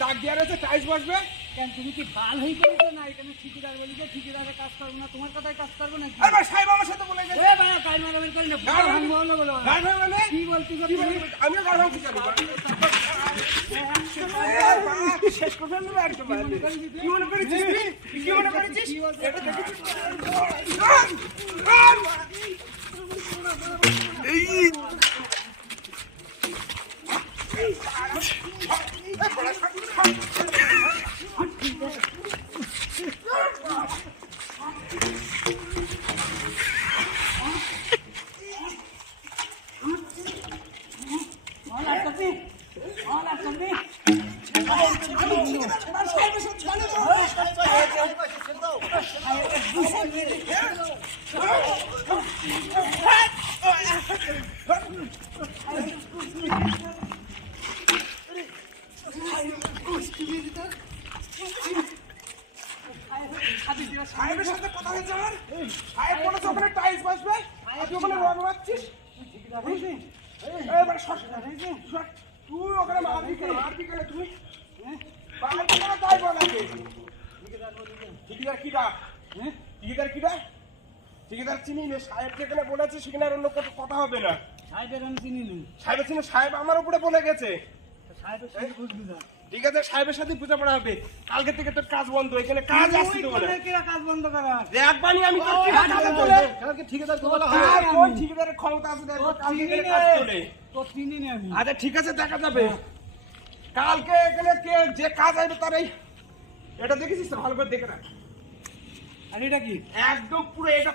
দাগ দেওয়া রয়েছে, টাইলস বসবে। তুমি কি বাল হয়ে গেছো না? এখানে ঠিকাদার বলি যে ঠিকাদারে কাজ করবো না, তোমার কথায় কাজ করবো না। সাহেব আমার সাথে বলে গেছে কি বলতে আমিও গাড়ি ভাঙতে যাবো। শেষ করে ফেলবো একদম। কি মনে করেছিস? কি মনে করেছিস? সাহেবের সাথে কথা হয়েছে আমার। সাহেব বলেছে ওখানে টাইলস বসবে, তুই ওখানে রং মারছিস। তুই ওখানে মারবি কেন? তুই তাই বল আগে। ঠিকাদার কিটা? ঠিকাদার কিটা? ঠিকাদার চিনি না। সাহেব যেখানে বলেছে সেখানে আর অন্য কথা হবে না। সাহেবের আমি চিনি না। সাহেবের চিনি, সাহেব আমার উপরে বলে গেছে। সাহেবের সাথে বুঝবি না। ঠিক আছে, সাহেবের সাথে বোঝাপড়া হবে। কালকে থেকে তোর কাজ বন্ধ, এখানে কাজ আসছে তো বলে। কাজ বন্ধ করা একবারই আমি তোর ঠিকাদার ঠিকাদারের ক্ষমতা আছে কাজ করে। তো চিনি না আমি। আচ্ছা ঠিক আছে, দেখা যাবে কালকে এখানে কে যে কাজ আসবে তার এটা দেখেছিস তো? ভালো করে দেখে রাখ। আর এটা কি একদম পুরো এটা